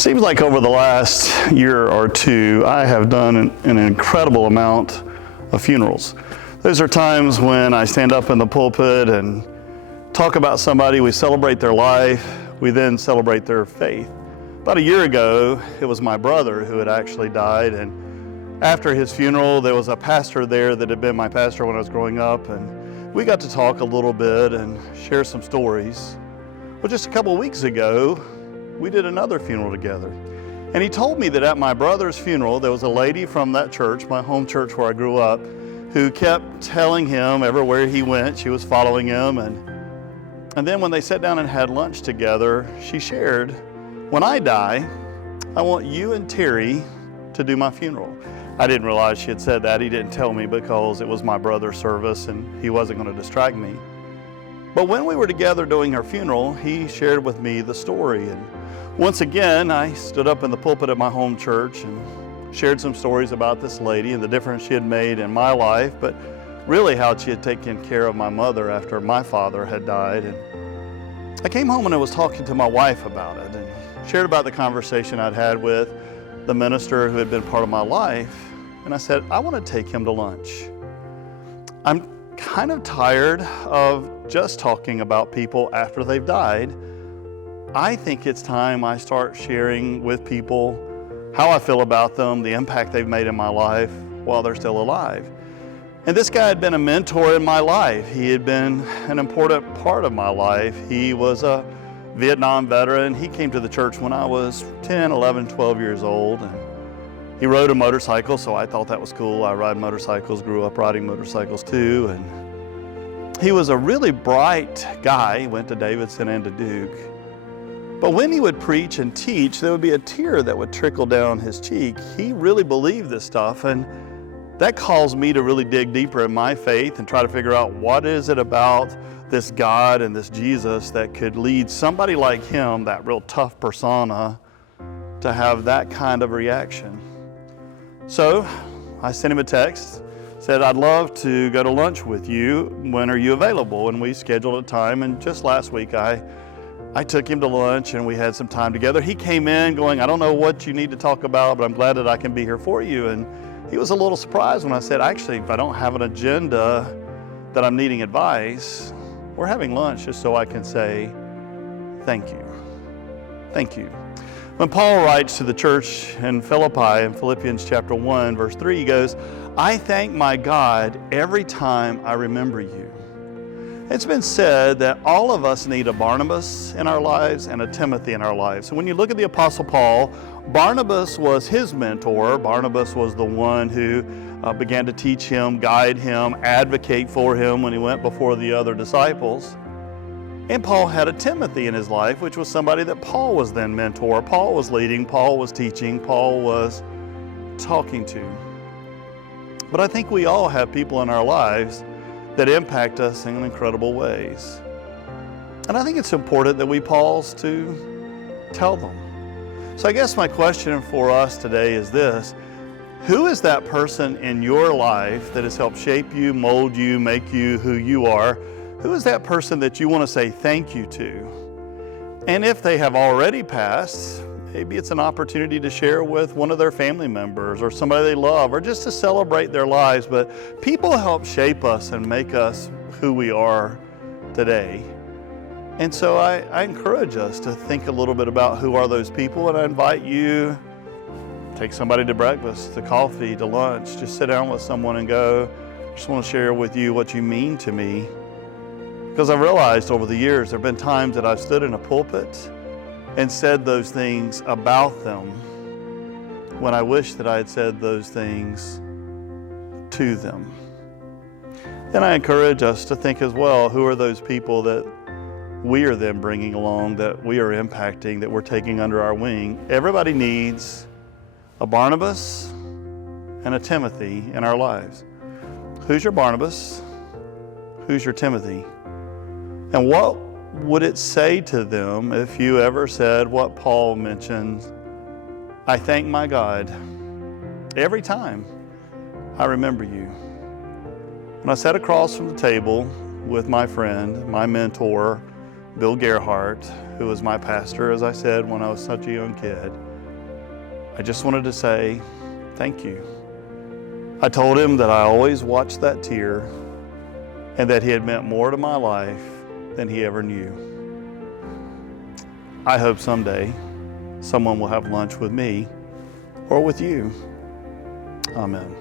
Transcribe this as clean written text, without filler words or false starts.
Seems like over the last year or two, I have done an incredible amount of funerals. Those are times when I stand up in the pulpit and talk about somebody, we celebrate their life, we then celebrate their faith. About a year ago, it was my brother who had actually died, and after his funeral, there was a pastor there that had been my pastor when I was growing up, and we got to talk a little bit and share some stories. Well, just a couple of weeks ago, we did another funeral together. And he told me that at my brother's funeral, there was a lady from that church, my home church where I grew up, who kept telling him everywhere he went, she was following him. And then when they sat down and had lunch together, she shared, when I die, I want you and Terry to do my funeral. I didn't realize she had said that. He didn't tell me because it was my brother's service and he wasn't going to distract me. But when we were together doing her funeral, he shared with me the story. And once again, I stood up in the pulpit at my home church and shared some stories about this lady and the difference she had made in my life, but really how she had taken care of my mother after my father had died. And I came home and I was talking to my wife about it and shared about the conversation I'd had with the minister who had been part of my life. And I said, I want to take him to lunch. I'm kind of tired of just talking about people after they've died. I think it's time I start sharing with people how I feel about them, the impact they've made in my life while they're still alive. And this guy had been a mentor in my life. He had been an important part of my life. He was a Vietnam veteran. He came to the church when I was 10, 11, 12 years old. And he rode a motorcycle, so I thought that was cool. I ride motorcycles, grew up riding motorcycles too. And he was a really bright guy. He went to Davidson and to Duke. But when he would preach and teach, there would be a tear that would trickle down his cheek. He really believed this stuff, and that caused me to really dig deeper in my faith and try to figure out what is it about this God and this Jesus that could lead somebody like him, that real tough persona, to have that kind of reaction. So I sent him a text, said, I'd love to go to lunch with you. When are you available? And we scheduled a time, and just last week I took him to lunch and we had some time together. He came in going, I don't know what you need to talk about, but I'm glad that I can be here for you. And he was a little surprised when I said, actually, if I don't have an agenda that I'm needing advice, we're having lunch just so I can say, thank you. Thank you. When Paul writes to the church in Philippi in Philippians chapter 1, verse 3, he goes, I thank my God every time I remember you. It's been said that all of us need a Barnabas in our lives and a Timothy in our lives. So when you look at the Apostle Paul, Barnabas was his mentor. Barnabas was the one who began to teach him, guide him, advocate for him when he went before the other disciples. And Paul had a Timothy in his life, which was somebody that Paul was then mentor. Paul was leading, Paul was teaching, Paul was talking to. But I think we all have people in our lives that impact us in incredible ways. And I think it's important that we pause to tell them. So I guess my question for us today is this: who is that person in your life that has helped shape you, mold you, make you who you are? Who is that person that you want to say thank you to? And if they have already passed, maybe it's an opportunity to share with one of their family members or somebody they love, or just to celebrate their lives. But people help shape us and make us who we are today. And so I encourage us to think a little bit about who are those people, and I invite you, take somebody to breakfast, to coffee, to lunch, just sit down with someone and go, I just want to share with you what you mean to me. Because I realized over the years, there have been times that I've stood in a pulpit and said those things about them when I wish that I had said those things to them. Then I encourage us to think as well, who are those people that we are then bringing along, that we are impacting, that we're taking under our wing. Everybody needs a Barnabas and a Timothy in our lives. Who's your Barnabas? Who's your Timothy? And what would it say to them if you ever said what Paul mentioned, I thank my God every time I remember you? When I sat across from the table with my friend, my mentor, Bill Gerhardt, who was my pastor, as I said, when I was such a young kid, I just wanted to say thank you. I told him that I always watched that tear and that he had meant more to my life than he ever knew. I hope someday someone will have lunch with me or with you. Amen.